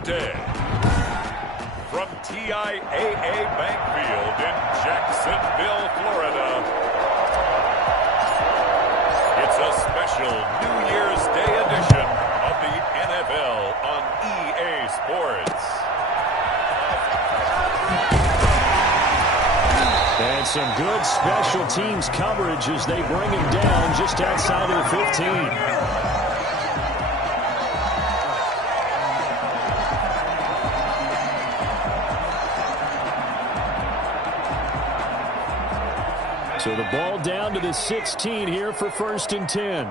today. From TIAA Bank Field in Jacksonville, Florida, it's a special New Year's Day edition of the NFL on EA Sports. And some good special teams coverage as they bring him down just outside of the 15. So the ball down to the 16 here for 1st and 10.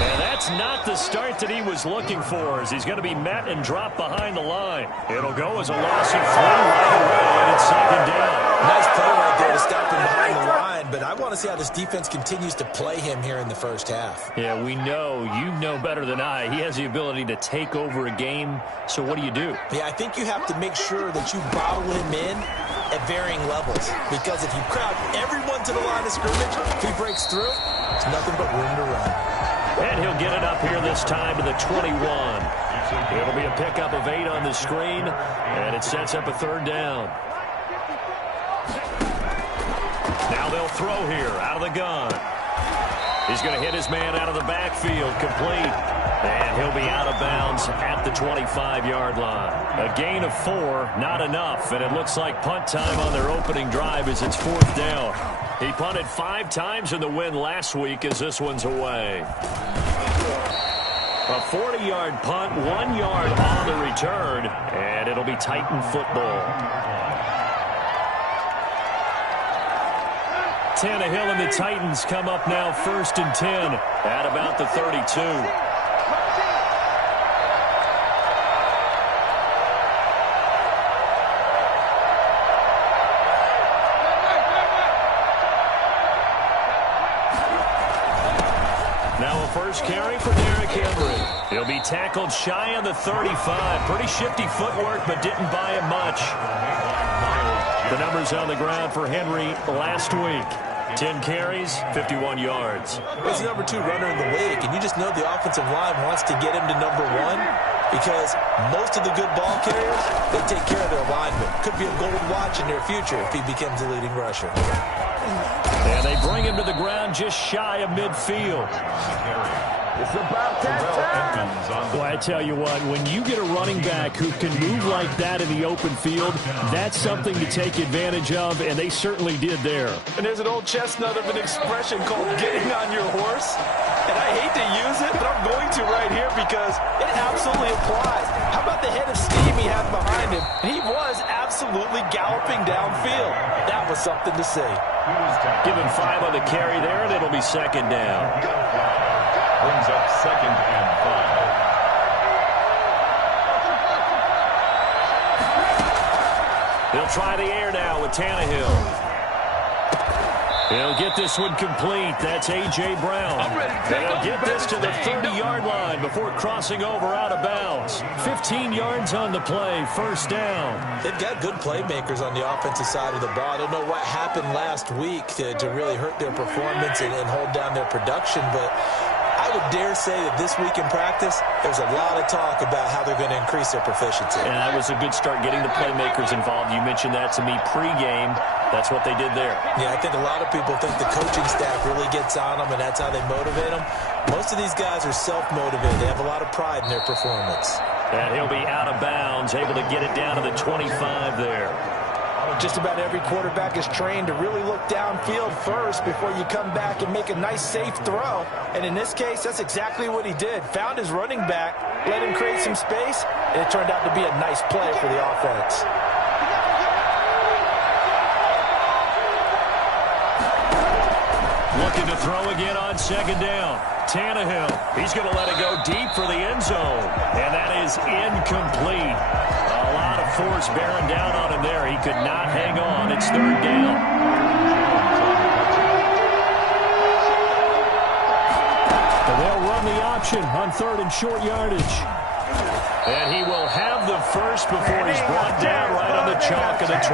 And that's not the start that he was looking for, as he's going to be met and dropped behind the line. It'll go as a loss of 3 right away, and it's 2nd down. Nice play right there to stop him behind the line, but I want to see how this defense continues to play him here in the first half. Yeah, we know. You know better than I. He has the ability to take over a game, so what do you do? Yeah, I think you have to make sure that you bottle him in at varying levels, because if you crowd everyone to the line of scrimmage, if he breaks through, there's nothing but room to run. And he'll get it up here this time to the 21. It'll be a pickup of 8 on the screen, and it sets up a 3rd down. Now they'll throw here out of the gun. He's going to hit his man out of the backfield, complete. And he'll be out of bounds at the 25-yard line. A gain of 4, not enough. And it looks like punt time on their opening drive as it's 4th down. He punted 5 times in the win last week as this one's away. A 40-yard punt, 1 yard on the return. And it'll be Titan football. Tannehill and the Titans come up now 1st and 10 at about the 32. Now a first carry for Derrick Henry. He'll be tackled shy of the 35. Pretty shifty footwork, but didn't buy him much. The numbers on the ground for Henry last week. 10 carries, 51 yards. He's the number 2 runner in the league, and you just know the offensive line wants to get him to number 1 because most of the good ball carriers, they take care of their linemen. Could be a gold watch in their future if he becomes the leading rusher. And they bring him to the ground just shy of midfield. It's about that time. Well, I tell you what, when you get a running back who can move like that in the open field, that's something to take advantage of, and they certainly did there. And there's an old chestnut of an expression called getting on your horse. And I hate to use it, but I'm going to right here because it absolutely applies. How about the head of steam he had behind him? He was absolutely galloping downfield. That was something to see. Give him 5 on the carry there, and it'll be 2nd down. Brings up 2nd and 5. They'll try the air now with Tannehill. He'll get this one complete. That's A.J. Brown. They'll get this to the 30-yard line before crossing over out of bounds. 15 yards on the play, 1st down. They've got good playmakers on the offensive side of the ball. I don't know what happened last week to really hurt their performance and hold down their production, but I would dare say that this week in practice, there's a lot of talk about how they're going to increase their proficiency. And that was a good start getting the playmakers involved. You mentioned that to me pregame. That's what they did there. Yeah, I think a lot of people think the coaching staff really gets on them, and that's how they motivate them. Most of these guys are self-motivated. They have a lot of pride in their performance. And he'll be out of bounds, able to get it down to the 25 there. Just about every quarterback is trained to really look downfield first before you come back and make a nice, safe throw. And in this case, that's exactly what he did. Found his running back, let him create some space, and it turned out to be a nice play for the offense. Looking to throw again on 2nd down. Tannehill, he's going to let it go deep for the end zone. And that is incomplete. A lot of force bearing down on him there. He could not hang on. It's 3rd down. And they'll run the option on 3rd and short yardage. And he will have the first before he's brought down right on the chalk of the 20.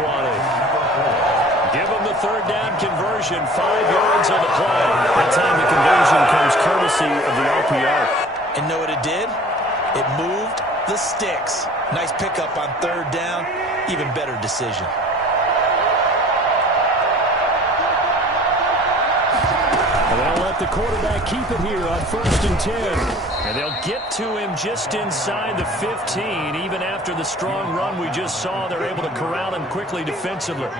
Give him the a third down conversion, 5 yards on the play. That time the conversion comes courtesy of the RPO. And know what it did? It moved the sticks. Nice pickup on third down. Even better decision. And they'll let the quarterback keep it here on 1st and 10. And they'll get to him just inside the 15. Even after the strong run we just saw, they're able to corral him quickly defensively.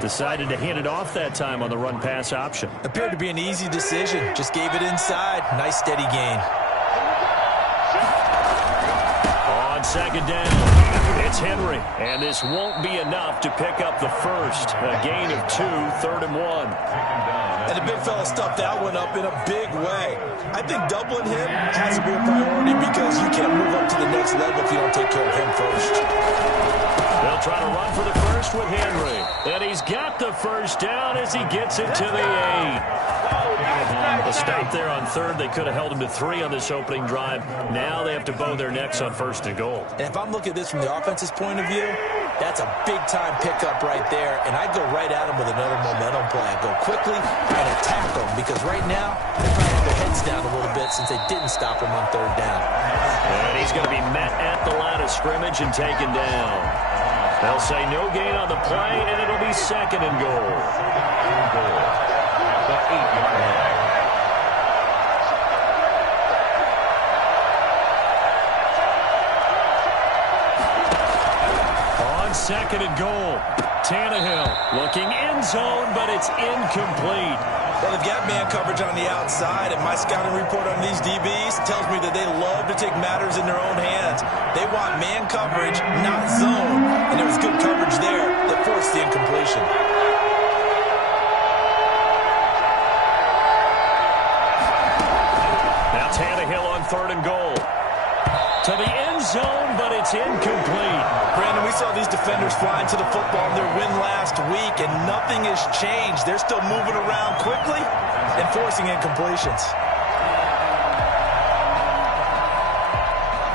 Decided to hand it off that time on the run-pass option. Appeared to be an easy decision. Just gave it inside. Nice steady gain. On 2nd down, it's Henry. And this won't be enough to pick up the first. A gain of 2, 3rd and 1. And the big fella stuffed that one up in a big way. I think doubling him has to be a priority because you can't move up to the next level if you don't take care of him first. They'll try to run for the first with Henry. And he's got the first down as he gets it to the 8. A stop there on 3rd. They could have held him to 3 on this opening drive. Now they have to bow their necks on 1st and goal. And if I'm looking at this from the offense's point of view, that's a big-time pickup right there. And I'd go right at him with another momentum play. I'd go quickly and attack them because right now they probably have their heads down a little bit since they didn't stop him on 3rd down. And he's going to be met at the line of scrimmage and taken down. They'll say no gain on the play, and it'll be 2nd and goal. The 8-yard line. On 2nd and goal, Tannehill looking end zone, but it's incomplete. Well, they've got man coverage on the outside, and my scouting report on these DBs tells me that they love to take matters in their own hands. They want man coverage, not zone, and there was good coverage there that forced the incompletion. Now Tannehill on 3rd and goal. To the end zone, but it's incomplete. Brandon, we saw these defenders flying to the football in their win last week, and nothing has changed. They're still moving around quickly and forcing incompletions.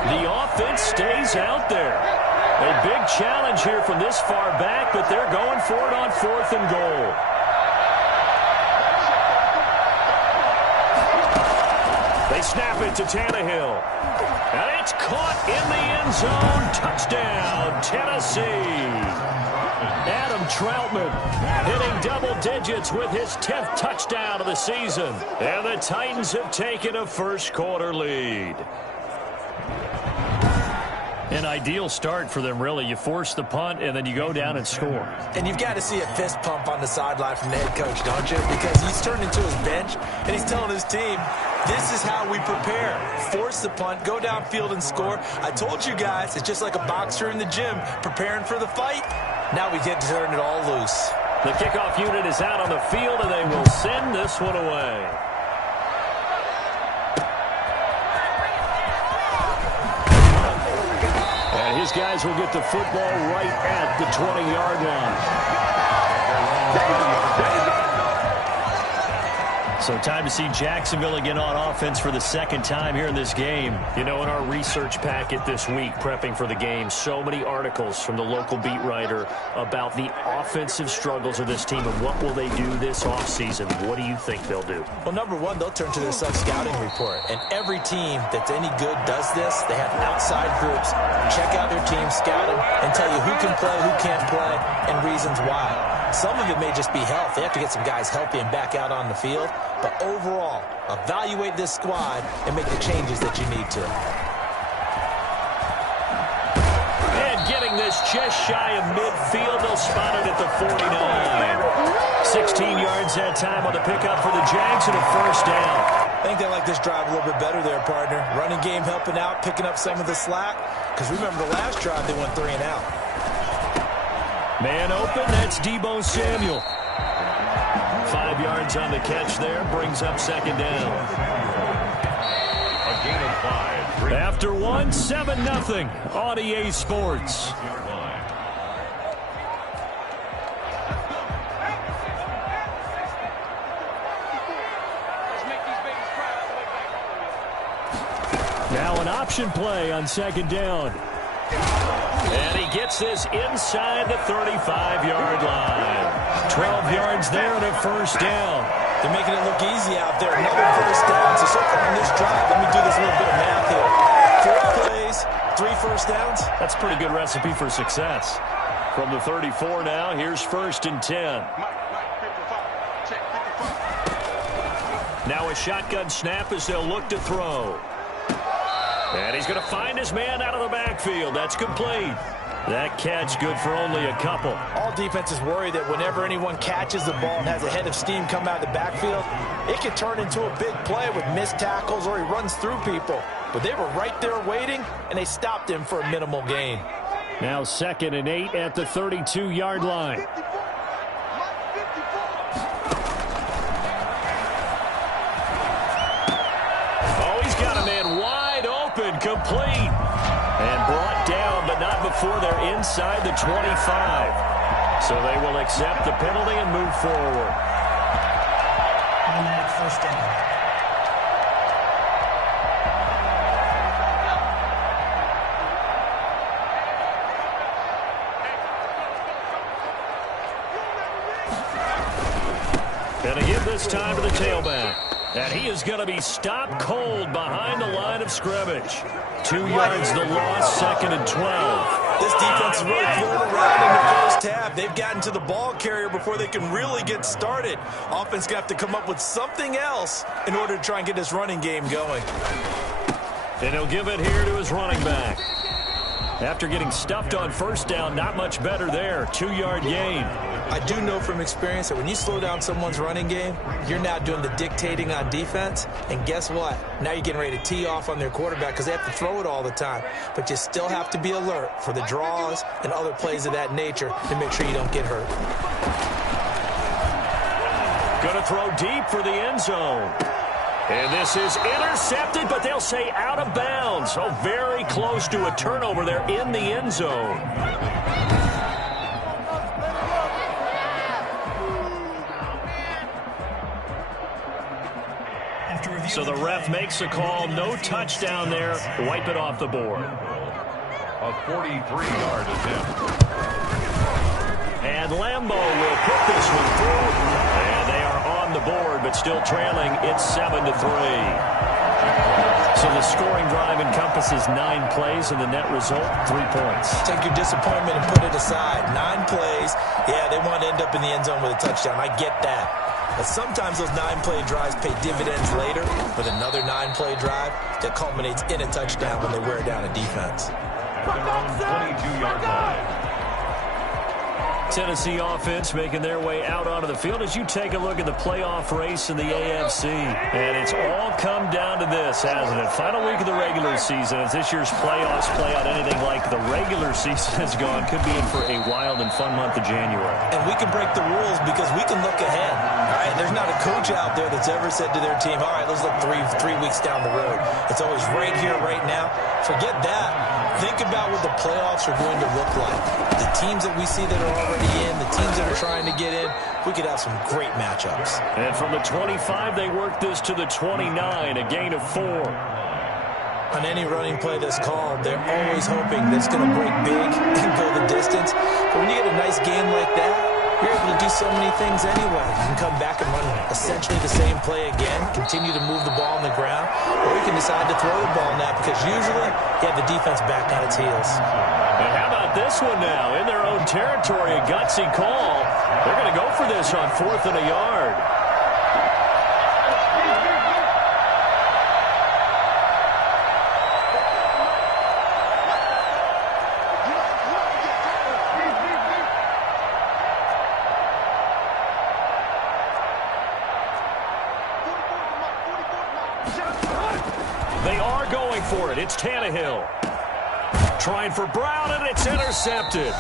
The offense stays out there. A big challenge here from this far back, but they're going for it on 4th and goal. They snap it to Tannehill. And it's caught in the end zone. Touchdown, Tennessee. Adam Troutman hitting double digits with his 10th touchdown of the season. And the Titans have taken a first-quarter lead. An ideal start for them, really. You force the punt, and then you go down and score. And you've got to see a fist pump on the sideline from the head coach, don't you? Because he's turned into his bench, and he's telling his team, this is how we prepare. Force the punt, go downfield and score. I told you guys, it's just like a boxer in the gym preparing for the fight. Now we get to turn it all loose. The kickoff unit is out on the field, and they will send this one away. And his guys will get the football right at the 20-yard line. So time to see Jacksonville again on offense for the 2nd time here in this game. You know, in our research packet this week, prepping for the game, so many articles from the local beat writer about the offensive struggles of this team and what will they do this offseason. What do you think they'll do? Well, number one, they'll turn to their self-scouting report. And every team that's any good does this. They have outside groups. Check out their team, scout them, and tell you who can play, who can't play, and reasons why. Some of it may just be health. They have to get some guys healthy and back out on the field. But overall, evaluate this squad and make the changes that you need to. And getting this just shy of midfield, they'll spot it at the 49. 16 yards that time on the pickup for the Jags and a first down. I think they like this drive a little bit better there, partner. Running game helping out, picking up some of the slack. Because remember the last drive, they went 3 and out. Man open, that's Deebo Samuel. 5 yards on the catch there, brings up 2nd down. A gain of 5. After one, 7-0 on EA Sports. Now an option play on 2nd down. And he gets this inside the 35-yard line. 12 yards there and a first down. They're making it look easy out there. Another first down. So far on this drive, let me do this little bit of math here. 4 plays, 3 first downs. That's a pretty good recipe for success. From the 34 now, here's 1st and 10. Now a shotgun snap as they'll look to throw. And he's going to find his man out of the backfield. That's complete. That catch good for only a couple. All defenses worry that whenever anyone catches the ball and has a head of steam come out of the backfield, it can turn into a big play with missed tackles or he runs through people. But they were right there waiting, and they stopped him for a minimal gain. Now 2nd and 8 at the 32-yard line. Oh, he's got a man wide open, complete. And brought down, but not before they're inside the 25. So they will accept the penalty and move forward. Automatic first down. And again this time to the tailback. And he is going to be stopped cold behind the line of scrimmage. 2 yards the loss, 2nd and 12. This defense is really floating around in the first half. They've gotten to the ball carrier before they can really get started. Offense going to have to come up with something else in order to try and get this running game going. And he'll give it here to his running back. After getting stuffed on first down, not much better there. 2-yard gain. I do know from experience that when you slow down someone's running game, you're now doing the dictating on defense. And guess what? Now you're getting ready to tee off on their quarterback because they have to throw it all the time. But you still have to be alert for the draws and other plays of that nature to make sure you don't get hurt. Going to throw deep for the end zone. And this is intercepted, but they'll say out of bounds. So very close to a turnover there in the end zone. So the ref makes a call. No touchdown there. Wipe it off the board. A 43-yard attempt. And Lambeau will put this one through. And they are on the board, but still trailing. It's 7-3. So the scoring drive encompasses 9 plays, and the net result, 3 points. Take your disappointment and put it aside. 9 plays. Yeah, they want to end up in the end zone with a touchdown. I get that. But sometimes those 9-play drives pay dividends later with another 9-play drive that culminates in a touchdown when they wear down a defense. 22-yard line. Tennessee offense making their way out onto the field as you take a look at the playoff race in the AFC. And it's all come down to this, hasn't it? Final week of the regular season. As this year's playoffs play out anything like the regular season has gone, could be in for a wild and fun month of January. And we can break the rules because we can look ahead. All right, there's not a coach out there that's ever said to their team, all right, let's look three weeks down the road. It's always right here, right now. Forget that. Think about what the playoffs are going to look like. The teams that we see that are already in, the teams that are trying to get in, we could have some great matchups. And from the 25, they work this to the 29, a gain of 4. On any running play that's called, they're always hoping that it's going to break big and go the distance. But when you get a nice game like that, you're able to do so many things anyway. You can come back and run essentially the same play again, continue to move the ball on the ground, or you can decide to throw the ball now because usually you have the defense back on its heels. And how about this one now? In their own territory, a gutsy call. They're going to go for this on 4th and a yard. They are going for it. It's Tannehill. Trying for Brown, and it's intercepted.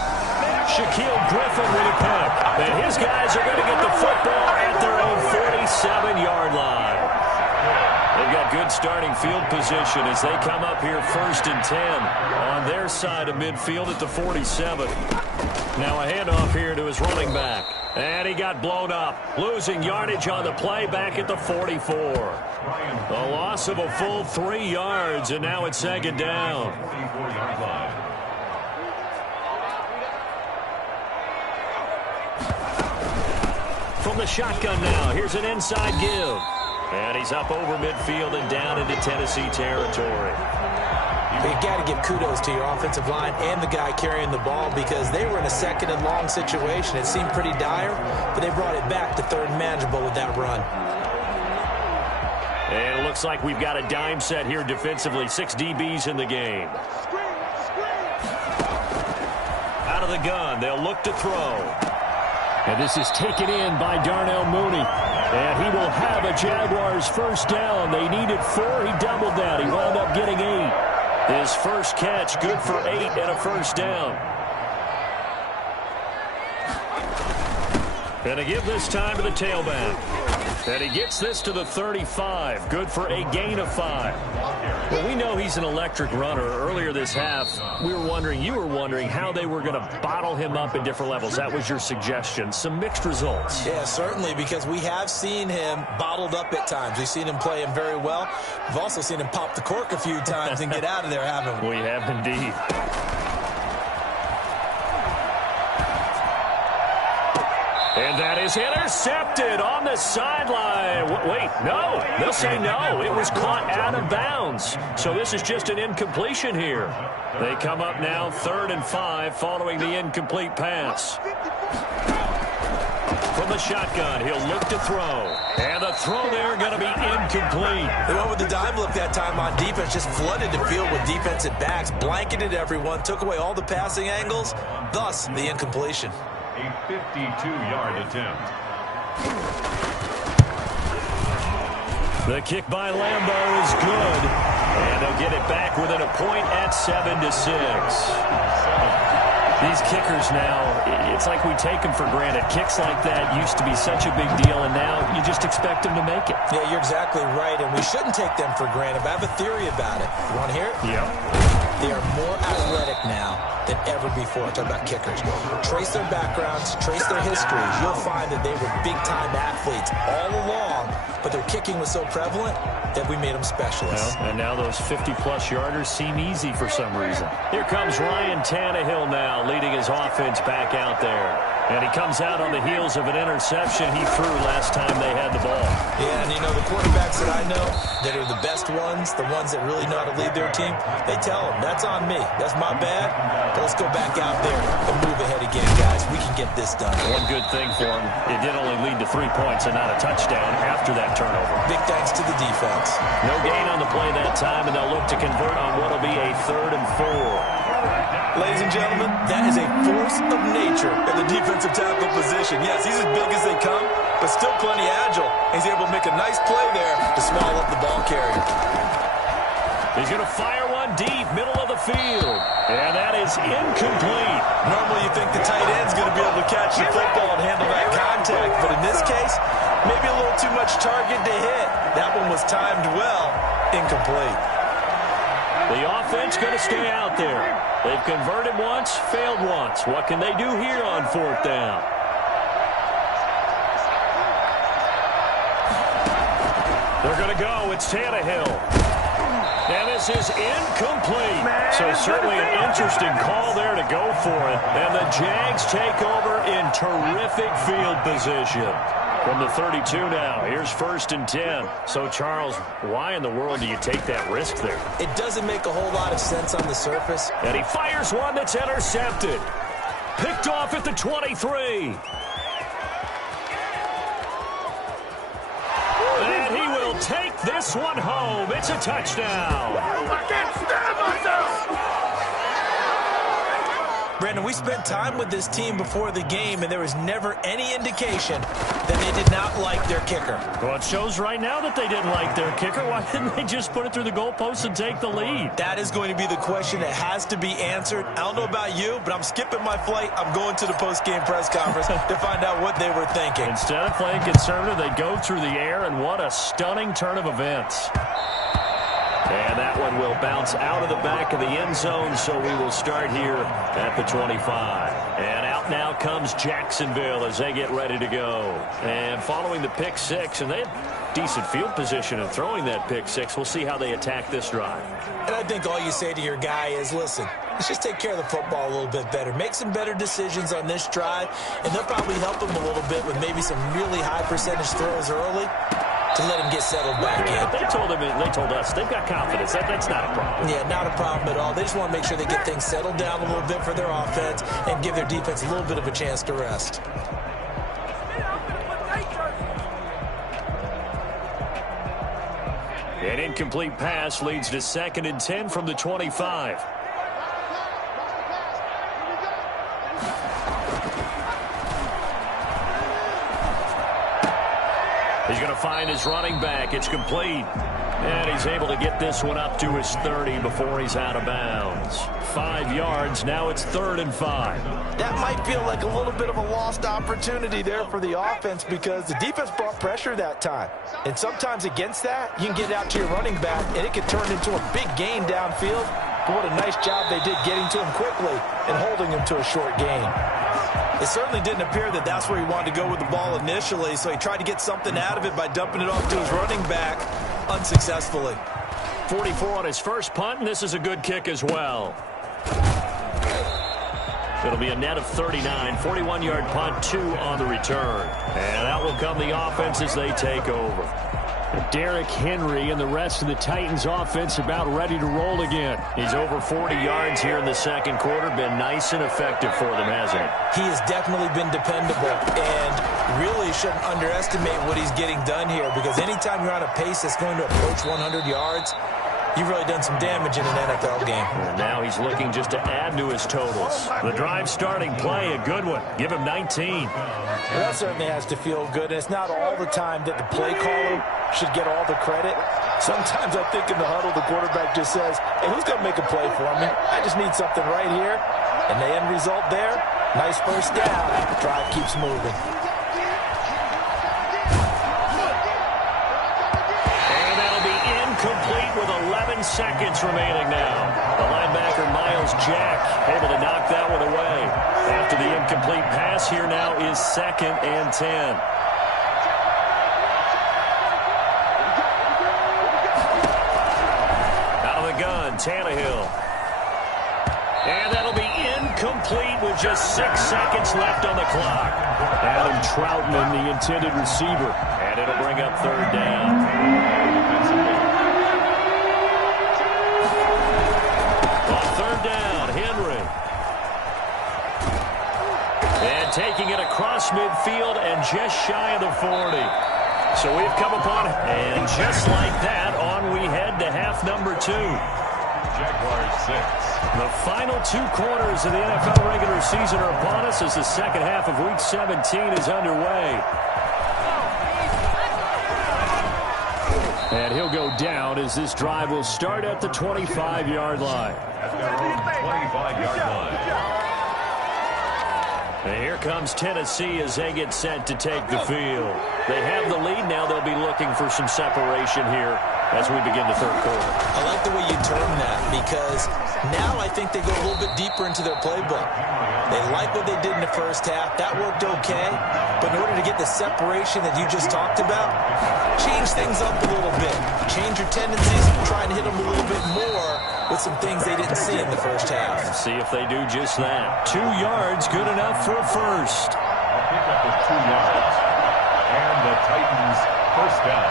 Shaquille Griffin with a pick. And his guys are going to get the football at their own 47-yard line. They've got good starting field position as they come up here 1st and 10 on their side of midfield at the 47. Now a handoff here to his running back. And he got blown up, losing yardage on the play back at the 44. A loss of a full 3 yards, and now it's 2nd down. From the shotgun now, here's an inside give. And he's up over midfield and down into Tennessee territory. You got to give kudos to your offensive line and the guy carrying the ball because they were in a second and long situation. It seemed pretty dire, but they brought it back to third and manageable with that run. And it looks like we've got a dime set here defensively. 6 DBs in the game. Out of the gun, they'll look to throw. And this is taken in by Darnell Mooney. And he will have a Jaguars first down. They needed 4. He doubled that. He wound up getting 8. His first catch, good for 8 and a first down. And to give this time to the tailback. And he gets this to the 35. Good for a gain of 5. Well, we know he's an electric runner. Earlier this half, you were wondering how they were going to bottle him up at different levels. That was your suggestion. Some mixed results. Yeah, certainly, because we have seen him bottled up at times. We've seen him play him very well. We've also seen him pop the cork a few times and get out of there, haven't we? We have indeed. And that is intercepted on the sideline. Wait, no. They'll say no. It was caught out of bounds. So this is just an incompletion here. They come up now 3rd and 5 following the incomplete pass. From the shotgun, he'll look to throw. And the throw there going to be incomplete. They went with the dime look that time on defense, just flooded the field with defensive backs, blanketed everyone, took away all the passing angles, thus the incompletion. A 52-yard attempt. The kick by Lambeau is good. And they'll get it back within a point at 7-6. These kickers now, it's like we take them for granted. Kicks like that used to be such a big deal, and now you just expect them to make it. Yeah, you're exactly right, and we shouldn't take them for granted, but I have a theory about it. You want to hear it? Yeah. They are more athletic now than ever before. I'm talking about kickers. Trace their backgrounds, trace their histories. You'll find that they were big-time athletes all along, but their kicking was so prevalent that we made them specialists. Well, and now those 50-plus yarders seem easy for some reason. Here comes Ryan Tannehill now, leading his offense back out there. And he comes out on the heels of an interception he threw last time they had the ball. Yeah, and you know, the quarterbacks that I know that are the best ones, the ones that really know how to lead their team, they tell them, that's on me. That's my bad. But let's go back out there and move ahead again, guys. We can get this done. One good thing for him, it did only lead to 3 points and not a touchdown after that turnover. Big thanks to the defense. No gain on the play that time, and they'll look to convert on what will be a 3rd and 4. Ladies and gentlemen, that is a force of nature in the defensive tackle position. Yes, he's as big as they come, but still plenty agile. He's able to make a nice play there to swallow up the ball carrier. He's going to fire one deep, middle of the field. And that is incomplete. Normally you think the tight end's going to be able to catch the football and handle that contact, but in this case, maybe a little too much target to hit. That one was timed well, incomplete. The offense going to stay out there. They've converted once, failed once. What can they do here on 4th down? They're going to go. It's Tannehill. And this is incomplete. So certainly an interesting call there to go for it. And the Jags take over in terrific field position. From the 32 now, here's 1st and 10. So, Charles, why in the world do you take that risk there? It doesn't make a whole lot of sense on the surface. And he fires one that's intercepted. Picked off at the 23. And he will take this one home. It's a touchdown. I can't stand myself. Brandon, we spent time with this team before the game, and there was never any indication that they did not like their kicker. Well, it shows right now that they didn't like their kicker. Why didn't they just put it through the goalpost and take the lead? That is going to be the question that has to be answered. I don't know about you, but I'm skipping my flight. I'm going to the post-game press conference to find out what they were thinking. Instead of playing conservative, they go through the air, and what a stunning turn of events. And that one will bounce out of the back of the end zone, so we will start here at the 25. And out now comes Jacksonville as they get ready to go. And following the pick six, and they had decent field position in throwing that pick six. We'll see how they attack this drive. And I think all you say to your guy is, listen, let's just take care of the football a little bit better. Make some better decisions on this drive, and they'll probably help him a little bit with maybe some really high percentage throws early to let him get settled back in. They told us they've got confidence. That's not a problem. Yeah, not a problem at all. They just want to make sure they get things settled down a little bit for their offense and give their defense a little bit of a chance to rest. An incomplete pass leads to 2nd and 10 from the 25. He's going to find his running back. It's complete. And he's able to get this one up to his 30 before he's out of bounds. 5 yards. Now it's 3rd and 5. That might feel like a little bit of a lost opportunity there for the offense because the defense brought pressure that time. And sometimes against that, you can get out to your running back, and it can turn into a big gain downfield. But what a nice job they did getting to him quickly and holding him to a short gain. It certainly didn't appear that that's where he wanted to go with the ball initially, so he tried to get something out of it by dumping it off to his running back unsuccessfully. 44 on his first punt, and this is a good kick as well. It'll be a net of 39, 41-yard punt, 2 on the return. And out will come the offense as they take over. Derrick Henry and the rest of the Titans offense about ready to roll again. He's over 40 yards here in the second quarter. Been nice and effective for them, hasn't he? He has definitely been dependable and really shouldn't underestimate what he's getting done here because anytime you're on a pace that's going to approach 100 yards, you've really done some damage in an NFL game. And now he's looking just to add to his totals. The drive starting play, a good one. Give him 19. Well, that certainly has to feel good. And it's not all the time that the play caller should get all the credit. Sometimes I think in the huddle, the quarterback just says, hey, who's going to make a play for me? I just need something right here. And the end result there, nice first down. The drive keeps moving. And that'll be incomplete with 11 seconds remaining now. The linebacker, Miles Jack, able to knock that one away. After the incomplete pass, here now is 2nd and 10. Tannehill. And that'll be incomplete with just 6 seconds left on the clock. Adam Troutman, the intended receiver. And it'll bring up 3rd down. On 3rd down, Henry. And taking it across midfield and just shy of the 40. So we've come upon it. And just like that, on we head to half number 2. Jaguars 6. The final 2 quarters of the NFL regular season are upon us as the second half of Week 17 is underway. And he'll go down as this drive will start at the 25-yard line. At their own 25-yard line. And here comes Tennessee as they get set to take the field. They have the lead. Now they'll be looking for some separation here as we begin the 3rd quarter. I like the way you term that because now I think they go a little bit deeper into their playbook. They like what they did in the first half. That worked okay. But in order to get the separation that you just talked about, change things up a little bit. Change your tendencies and try and hit them a little bit more with some things they didn't see in the first half. See if they do just that. 2 yards, good enough for a first. I'll pick up with 2 yards. And the Titans first down.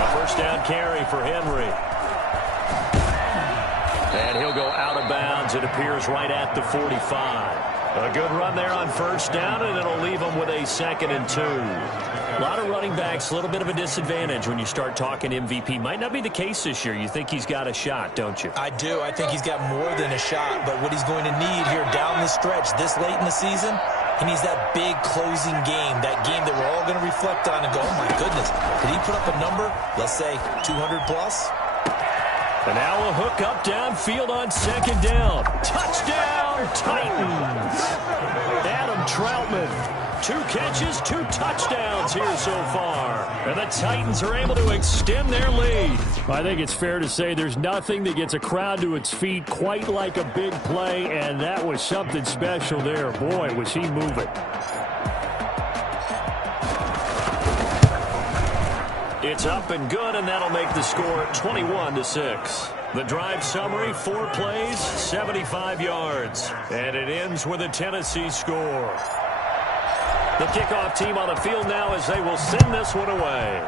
A first down carry for Henry. And he'll go out of bounds. It appears right at the 45. A good run there on first down, and it'll leave them with a 2nd and 2. A lot of running backs, a little bit of a disadvantage when you start talking MVP. Might not be the case this year. You think he's got a shot, don't you? I do. I think he's got more than a shot. But what he's going to need here down the stretch this late in the season, he needs that big closing game, that game that we're all going to reflect on and go, oh, my goodness, did he put up a number, let's say 200 plus? And now a hook up downfield on 2nd down. Touchdown, Titans. Adam Troutman 2 catches, 2 touchdowns here so far. And the Titans are able to extend their lead. I think it's fair to say there's nothing that gets a crowd to its feet quite like a big play, and that was something special there. Boy, was he moving. It's up and good, and that'll make the score 21-6. The drive summary, 4 plays, 75 yards. And it ends with a Tennessee score. The kickoff team on the field now as they will send this one away.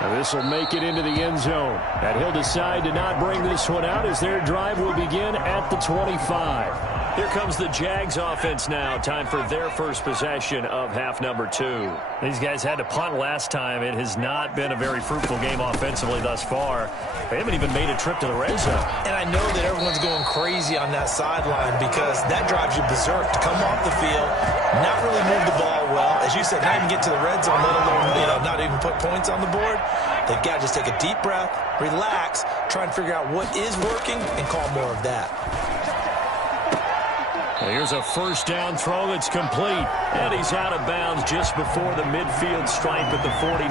Now this will make it into the end zone. And he'll decide to not bring this one out as their drive will begin at the 25. Here comes the Jags offense now. Time for their first possession of half number 2. These guys had to punt last time. It has not been a very fruitful game offensively thus far. They haven't even made a trip to the red zone. And I know that everyone's going crazy on that sideline because that drives you berserk to come off the field, not really move the ball well. As you said, not even get to the red zone, let alone not even put points on the board. They've got to just take a deep breath, relax, try and figure out what is working, and call more of that. Here's a first down throw that's complete. And he's out of bounds just before the midfield stripe at the 49.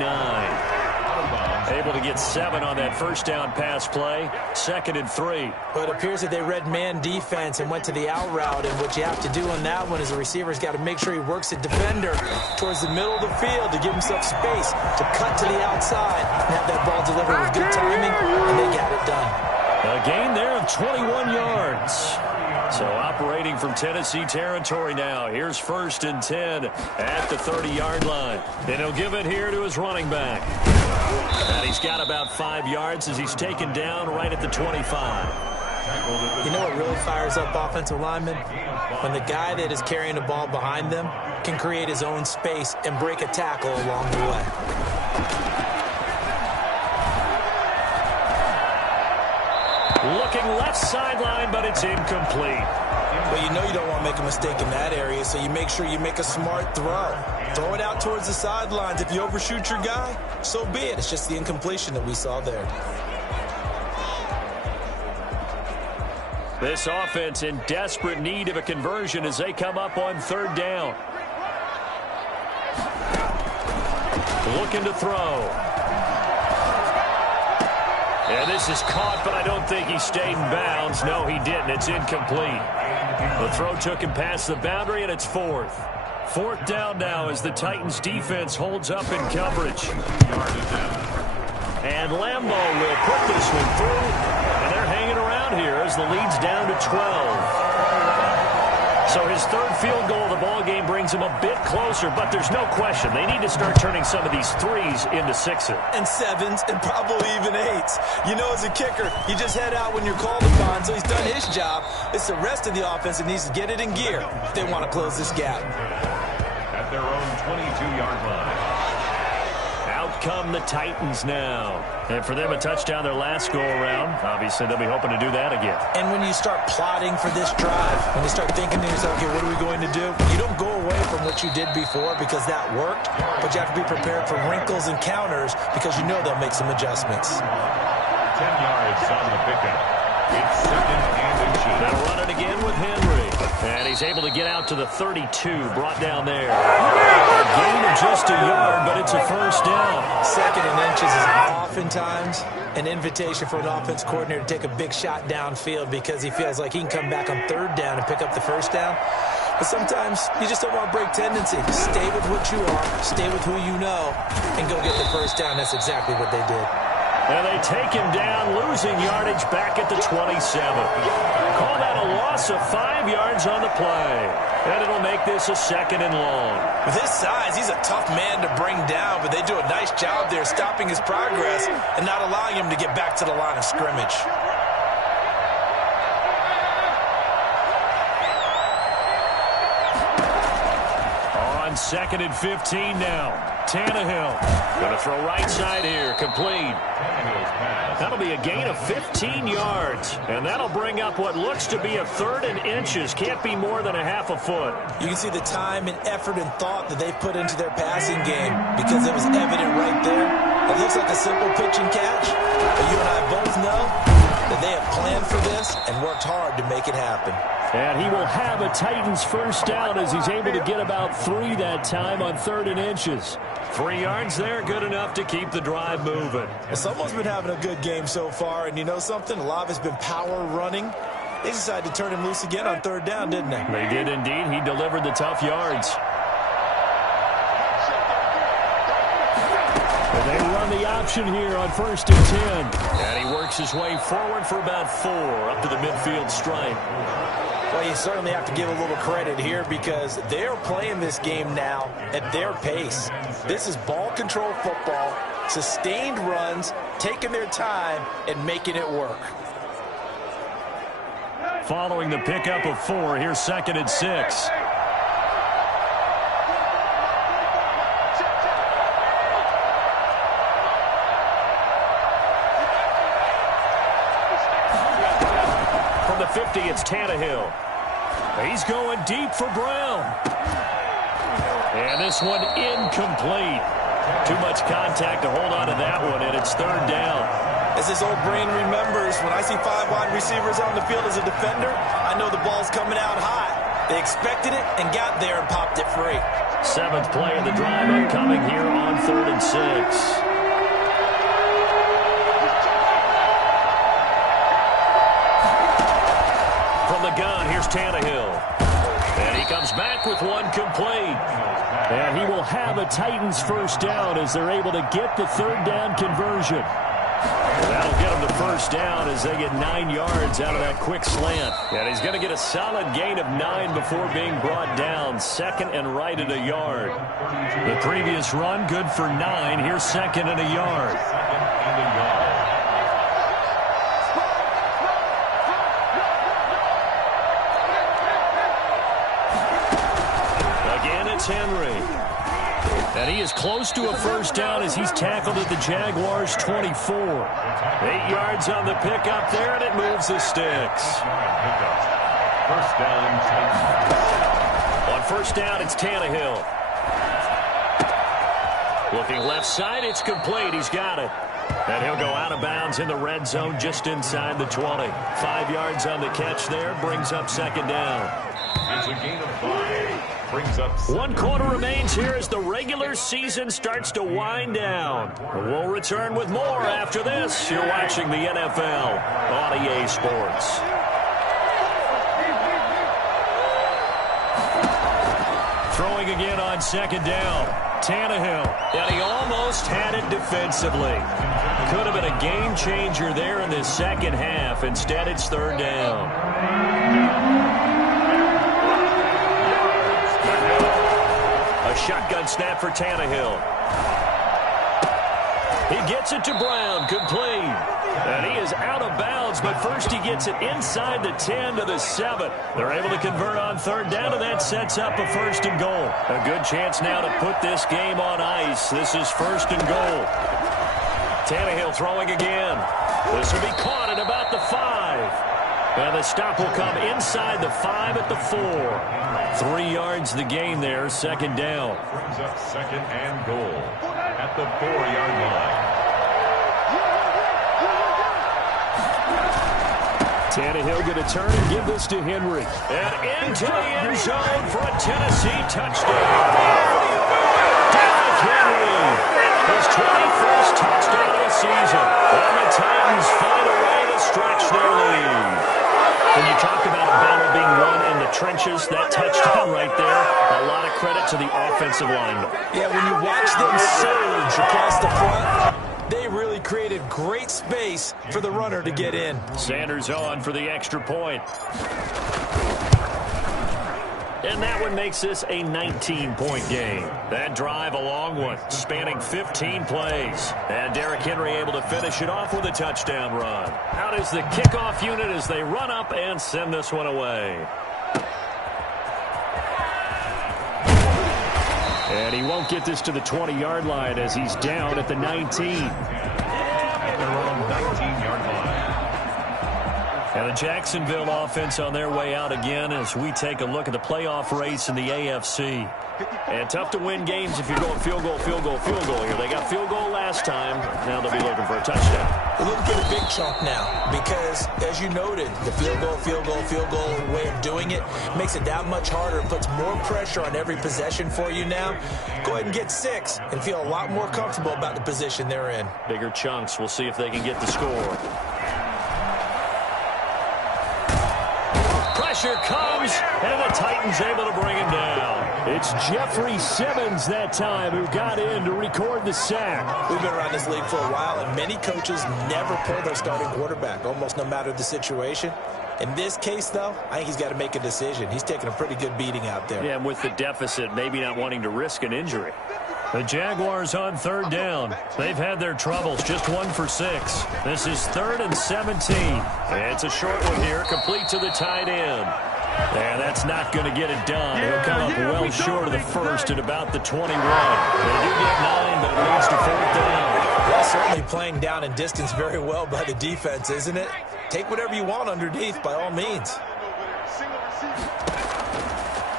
Able to get 7 on that first down pass play. 2nd and 3. But it appears that they read man defense and went to the out route. And what you have to do on that one is the receiver's got to make sure he works the defender towards the middle of the field to give himself space to cut to the outside and have that ball delivered with good timing, and they got it done. A gain there of 21 yards. So operating from Tennessee territory now. Here's 1st and 10 at the 30-yard line. And he'll give it here to his running back. And he's got about 5 yards as he's taken down right at the 25. You know what really fires up offensive linemen? When the guy that is carrying the ball behind them can create his own space and break a tackle along the way. Looking left sideline, but it's incomplete. Well, you know you don't want to make a mistake in that area, so you make sure you make a smart throw. Throw it out towards the sidelines. If you overshoot your guy, so be it. It's just the incompletion that we saw there. This offense in desperate need of a conversion as they come up on 3rd down. Looking to throw. And this is caught, but I don't think he stayed in bounds. No, he didn't. It's incomplete. The throw took him past the boundary, and it's 4th. 4th down now as the Titans defense holds up in coverage. And Lambeau will put this one through. And they're hanging around here as the lead's down to 12. So his 3rd field goal of the ballgame brings him a bit closer, but there's no question they need to start turning some of these 3s into 6s. And 7s, and probably even 8s. You know, as a kicker, you just head out when you're called upon, so he's done his job. It's the rest of the offense that needs to get it in gear if they want to close this gap. At their own 22-yard line. Out come the Titans now. And for them, a touchdown their last go-around. Obviously, they'll be hoping to do that again. And when you start plotting for this drive, when you start thinking to yourself, okay, what are we going to do? You don't go away from what you did before because that worked, but you have to be prepared for wrinkles and counters because you know they'll make some adjustments. 10 yards on the pickup. It's 2nd and inches. They'll run it again with Henry. And he's able to get out to the 32, brought down there. A gain of just a yard, but it's a first down. 2nd and inches is oftentimes an invitation for an offense coordinator to take a big shot downfield because he feels like he can come back on 3rd down and pick up the first down. But sometimes you just don't want to break tendency. Stay with what you are, stay with who you know, and go get the first down. That's exactly what they did. And they take him down, losing yardage back at the 27. Call that a loss of 5 yards on the play. And it'll make this a 2nd and long. With his size, he's a tough man to bring down, but they do a nice job there stopping his progress and not allowing him to get back to the line of scrimmage. On 2nd and 15 now. Tannehill going to throw right side here, complete. That'll be a gain of 15 yards, and that'll bring up what looks to be a 3rd and inches. Can't be more than a half a foot. You can see the time and effort and thought that they put into their passing game because it was evident right there. It looks like a simple pitch and catch, but you and I both know that They have planned for this and worked hard to make it happen. And he will have a Titans first down as he's able to get about 3 that time on 3rd and inches. 3 yards there, good enough to keep the drive moving. Someone's been having a good game so far, and you know something? A lot of it's been power running. They decided to turn him loose again on 3rd down, didn't they? They did indeed. He delivered the tough yards. And they run the option here on 1st and 10. And he works his way forward for about 4 up to the midfield stripe. Well, you certainly have to give a little credit here because they're playing this game now at their pace. This is ball control football, sustained runs, taking their time and making it work. Following the pickup of 4, here's 2nd and 6. From the 50, it's Tannehill. He's going deep for Brown. And this one incomplete. Too much contact to hold on to that one, and it's 3rd down. As this old brain remembers, when I see 5 wide receivers on the field as a defender, I know the ball's coming out high. They expected it and got there and popped it free. 7th play of the drive upcoming here on 3rd and 6. From the gun, here's Tannehill. And he comes back with one complete. And he will have a Titans first down as they're able to get the 3rd down conversion. And that'll get him the first down as they get 9 yards out of that quick slant. And he's going to get a solid gain of 9 before being brought down. 2nd and right at a yard. The previous run, good for 9. Here's 2nd and a yard. Again, it's Henry. And he is close to a first down as he's tackled at the Jaguars' 24. 8 yards on the pickup there, and it moves the sticks. First down, Titans. On first down, it's Tannehill. Looking left side, it's complete. He's got it. And he'll go out of bounds in the red zone just inside the 20. 5 yards on the catch there, brings up 2nd down. It's a gain of 5. Brings up 1 quarter remains here as the regular season starts to wind down. We'll return with more after this. You're watching the NFL on EA Sports. Throwing again on 2nd down. Tannehill. And he almost had it defensively. Could have been a game changer there in this second half. Instead, it's 3rd down. A shotgun snap for Tannehill. He gets it to Brown, complete. And he is out of bounds, but first he gets it inside the 10 to the 7. They're able to convert on 3rd down, and that sets up a 1st and goal. A good chance now to put this game on ice. This is 1st and goal. Tannehill throwing again. This will be caught at about the 5. And the stop will come inside the 5 at the 4. 3 yards the gain there, 2nd down. Brings up 2nd and goal at the 4-yard line. Tannehill going to turn and give this to Henry. And into the end zone for a Tennessee touchdown. Derrick Henry, his 21st touchdown of the season. And the Titans find a way to stretch their lead. When you talk about a battle being won in the trenches, that touchdown right there, a lot of credit to the offensive linemen. Yeah, when you watch them surge across the front, they really created great space for the runner to get in. Sanders on for the extra point. And that one makes this a 19-point game. That drive, a long one, spanning 15 plays. And Derrick Henry able to finish it off with a touchdown run. Out is the kickoff unit as they run up and send this one away. And he won't get this to the 20-yard line as he's down at the 19. At their own 19-yard line. And the Jacksonville offense on their way out again as we take a look at the playoff race in the AFC. And tough to win games if you're going field goal, field goal, field goal here. They got field goal last time. Now they'll be looking for a touchdown. They're looking for the big chunk now because, as you noted, the field goal way of doing it makes it that much harder. It puts more pressure on every possession for you now. Go ahead and get 6 and feel a lot more comfortable about the position they're in. Bigger chunks. We'll see if they can get the score. Pressure comes, and the Titans able to bring him down. It's Jeffrey Simmons that time who got in to record the sack. We've been around this league for a while, and many coaches never pull their starting quarterback, almost no matter the situation. In this case, though, I think he's got to make a decision. He's taking a pretty good beating out there. Yeah, and with the deficit, maybe not wanting to risk an injury. The Jaguars on 3rd down. They've had their troubles, just 1 for 6. This is 3rd and 17. It's a short one here, complete to the tight end. And that's not going to get it done. He'll come up well short of the first at about the 21. They do get 9, but it leads to 4th down. Well, certainly playing down and distance very well by the defense, isn't it? Take whatever you want underneath, by all means.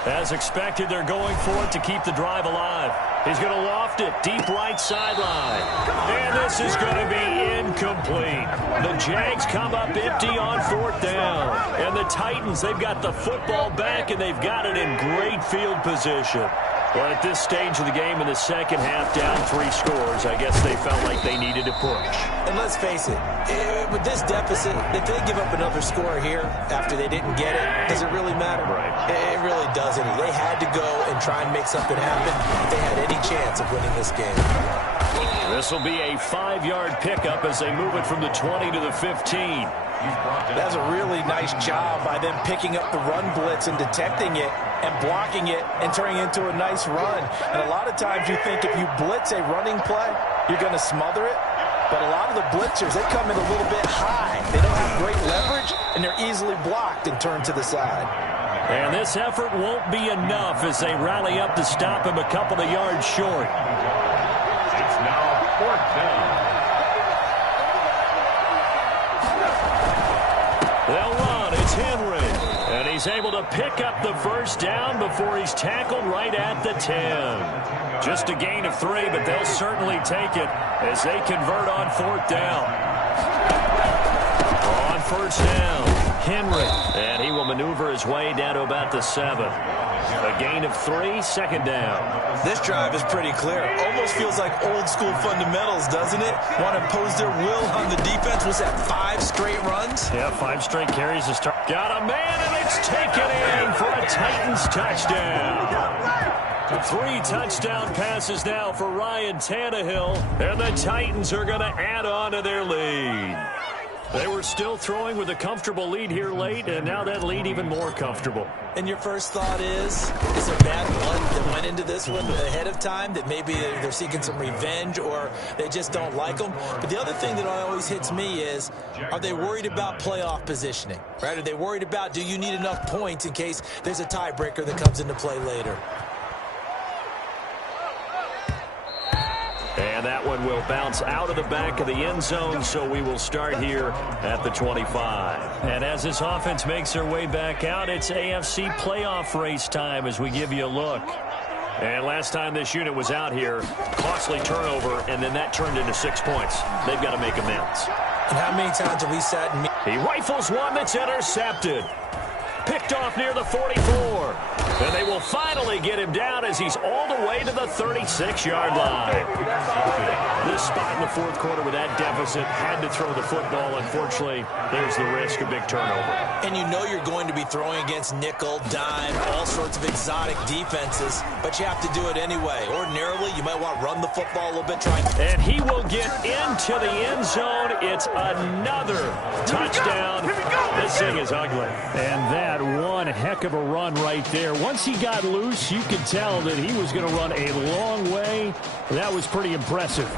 As expected, they're going for it to keep the drive alive. He's going to loft it deep right sideline. And this is going to be incomplete. The Jags come up empty on 4th down. And the Titans, they've got the football back, and they've got it in great field position. Well, at this stage of the game in the second half, down 3 scores, I guess they felt like they needed to push. And let's face it, with this deficit, if they give up another score here after they didn't get it, does it really matter? Right. It really doesn't. They had to go and try and make something happen if they had any chance of winning this game. This will be a 5-yard pickup as they move it from the 20 to the 15. That's a really nice job by them picking up the run blitz and detecting it and blocking it and turning it into a nice run. And a lot of times you think if you blitz a running play, you're going to smother it. But a lot of the blitzers, they come in a little bit high. They don't have great leverage, and they're easily blocked and turned to the side. And this effort won't be enough as they rally up to stop him a couple of yards short. It's now 4th down. They'll run. It's Henry. And he's able to pick up the first down before he's tackled right at the 10. Just a gain of 3, but they'll certainly take it as they convert on 4th down. On 1st down, Henry. And he will maneuver his way down to about the 7. A gain of 3, 2nd down. This drive is pretty clear. Almost feels like old school fundamentals, doesn't it? Want to impose their will on the defense. Was that 5 straight runs? Yeah, 5 straight carries to start. Got a man, and it's taken in for a Titans touchdown. 3 touchdown passes now for Ryan Tannehill, and the Titans are going to add on to their lead. They were still throwing with a comfortable lead here late, and now that lead even more comfortable. And your first thought is there bad blood that went into this one ahead of time, that maybe they're seeking some revenge or they just don't like them? But the other thing that always hits me is, are they worried about playoff positioning? Right? Are they worried about, do you need enough points in case there's a tiebreaker that comes into play later? And that one will bounce out of the back of the end zone, so we will start here at the 25. And as this offense makes their way back out, it's AFC playoff race time as we give you a look. And last time this unit was out here, costly turnover, and then that turned into 6 points. They've got to make amends. And how many times have we sat and... He rifles one that's intercepted. Picked off near the 44. And they will finally get him down as he's all the way to the 36-yard line. This spot in the 4th quarter with that deficit had to throw the football. Unfortunately, there's the risk of big turnover. And you know you're going to be throwing against nickel, dime, all sorts of exotic defenses, but you have to do it anyway. Ordinarily, you might want to run the football a little bit. And he will get into the end zone. It's another touchdown. This thing is ugly. And that one heck of a run right there. Once he got loose, you could tell that he was going to run a long way. That was pretty impressive.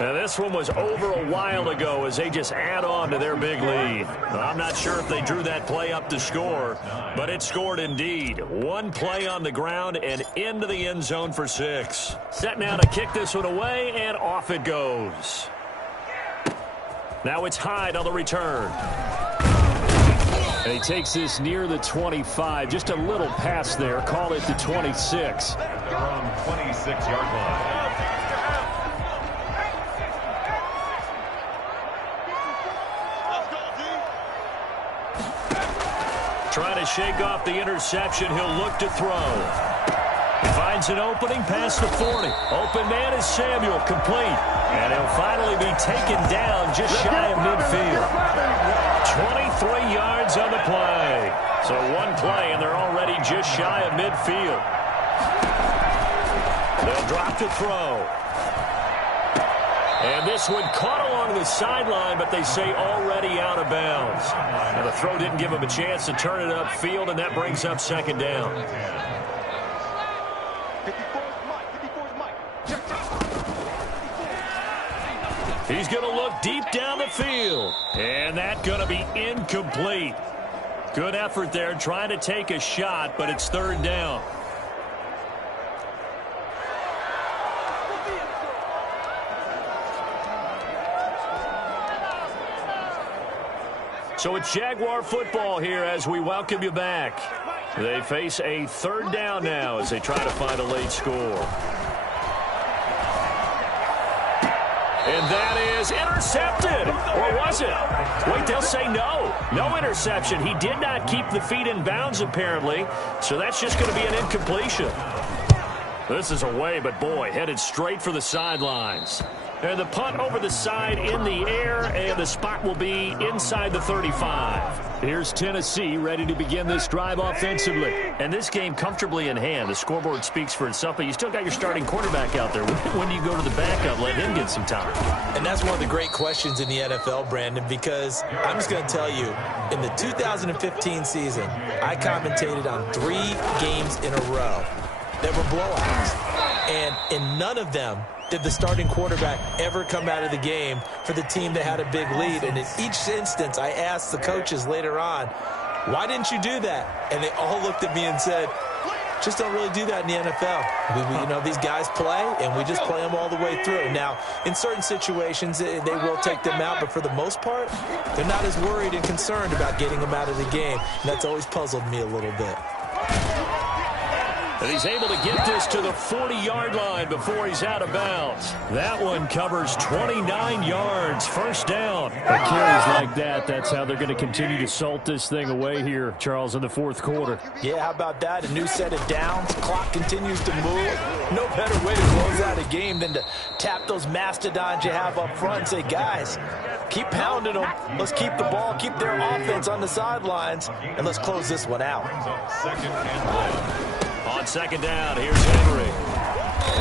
Now, this one was over a while ago as they just add on to their big lead. I'm not sure if they drew that play up to score, but it scored indeed. One play on the ground and into the end zone for 6. Set now to kick this one away, and off it goes. Now it's Hyde on the return. And he takes this near the 25. Just a little pass there. Call it the 26. At their own 26-yard line. Trying to shake off the interception. He'll look to throw. He finds an opening past the 40. Open man is Samuel, complete. And he'll finally be taken down just shy of midfield. 23 yards on the play. So one play, and they're already just shy of midfield. They'll drop to throw. And this one caught along the sideline, but they say already out of bounds. And the throw didn't give him a chance to turn it upfield, and that brings up second down. He's going to look deep down the field. And that's going to be incomplete. Good effort there trying to take a shot, but it's third down. So it's Jaguar football here as we welcome you back. They face a third down now as they try to find a late score. And that is intercepted. Or was it? Wait, they'll say no. No interception. He did not keep the feet in bounds, apparently. So that's just going to be an incompletion. This is away, but boy, headed straight for the sidelines. And the punt over the side in the air, and the spot will be inside the 35. Here's Tennessee ready to begin this drive offensively. And this game comfortably in hand. The scoreboard speaks for itself, but you still got your starting quarterback out there. When do you go to the backup, let him get some time? And that's one of the great questions in the NFL, Brandon, because I'm just going to tell you, in the 2015 season, I commentated on 3 games in a row that were blowouts. And in none of them did the starting quarterback ever come out of the game for the team that had a big lead. And in each instance, I asked the coaches later on, why didn't you do that? And they all looked at me and said, just don't really do that in the NFL. You know, these guys play, and we just play them all the way through. Now, in certain situations, they will take them out, but for the most part, they're not as worried and concerned about getting them out of the game. And that's always puzzled me a little bit. And he's able to get this to the 40-yard line before he's out of bounds. That one covers 29 yards. First down. But carries like that, that's how they're going to continue to salt this thing away here, Charles, in the fourth quarter. Yeah, how about that? A new set of downs. Clock continues to move. No better way to close out a game than to tap those mastodons you have up front and say, guys, keep pounding them. Let's keep the ball, keep their offense on the sidelines, and let's close this one out. Second and 1. On second down, here's Henry.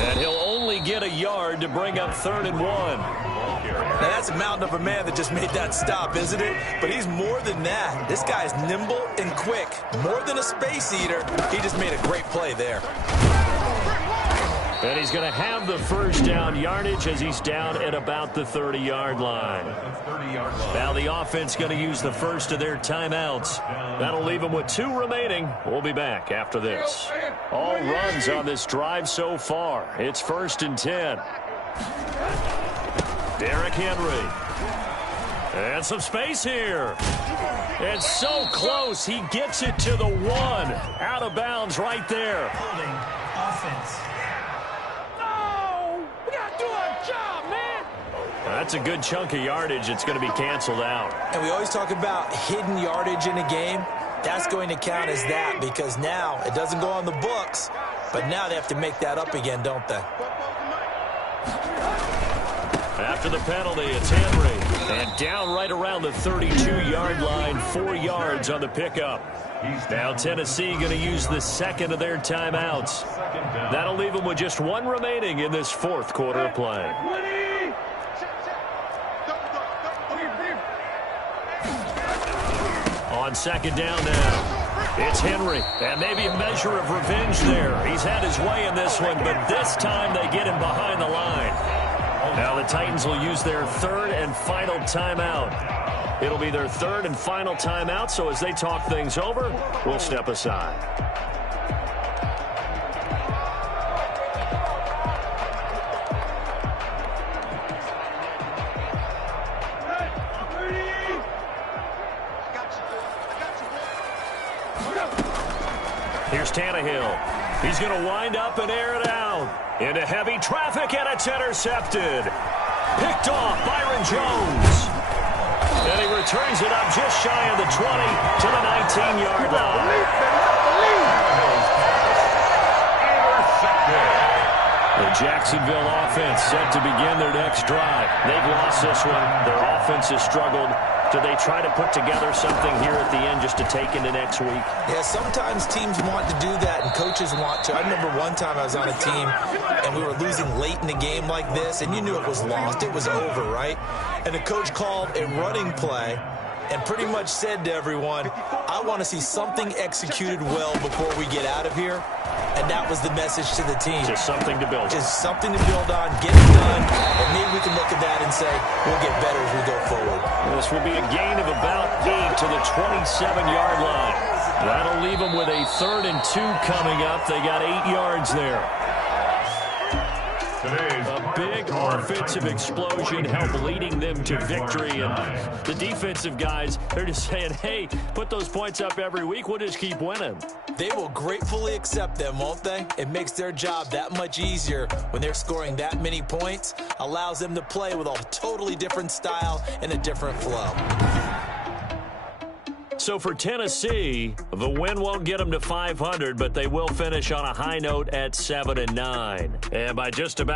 And he'll only get a yard to bring up 3rd and 1. Now, that's a mountain of a man that just made that stop, isn't it? But he's more than that. This guy's nimble and quick. More than a space eater. He just made a great play there. And he's going to have the first down yardage as he's down at about the 30-yard line. Now the offense going to use the first of their timeouts. That'll leave them with 2 remaining. We'll be back after this. All runs on this drive so far. It's 1st and 10. Derrick Henry. And some space here. It's so close. He gets it to the 1. Out of bounds right there. Holding offense. That's a good chunk of yardage. It's going to be canceled out. And we always talk about hidden yardage in a game. That's going to count as that because now it doesn't go on the books, but now they have to make that up again, don't they? After the penalty, it's Henry. And down right around the 32-yard line, 4 yards on the pickup. Now Tennessee going to use the second of their timeouts. That'll leave them with just 1 remaining in this fourth quarter of play. On second down now, it's Henry, and maybe a measure of revenge there. He's had his way in this one, but this time they get him behind the line. Now the Titans will use their 3rd and final timeout. It'll be their 3rd and final timeout, so as they talk things over, we'll step aside. Here's Tannehill. He's going to wind up and air it out. Into heavy traffic, and it's intercepted. Picked off Byron Jones. And he returns it up just shy of the 20 to the 19-yard line. The Jacksonville offense set to begin their next drive. They've lost this one. Their offense has struggled. Do they try to put together something here at the end just to take into next week? Yeah, sometimes teams want to do that, and coaches want to. I remember one time I was on a team, and we were losing late in the game like this, and you knew it was lost. It was over, right? And the coach called a running play and pretty much said to everyone, I want to see something executed well before we get out of here. And that was the message to the team. Just something to build on. Just something to build on, get it done, and maybe we can look at that and say, we'll get better as we go forward. This will be a gain of about 8 to the 27-yard line. That'll leave them with a 3rd and 2 coming up. They got 8 yards there. A big offensive explosion helped leading them to victory. And the defensive guys, they're just saying, hey, put those points up every week. We'll just keep winning. They will gratefully accept them, won't they? It makes their job that much easier when they're scoring that many points. Allows them to play with a totally different style and a different flow. So for Tennessee, the win won't get them to 500, but they will finish on a high note at 7-9. And by just about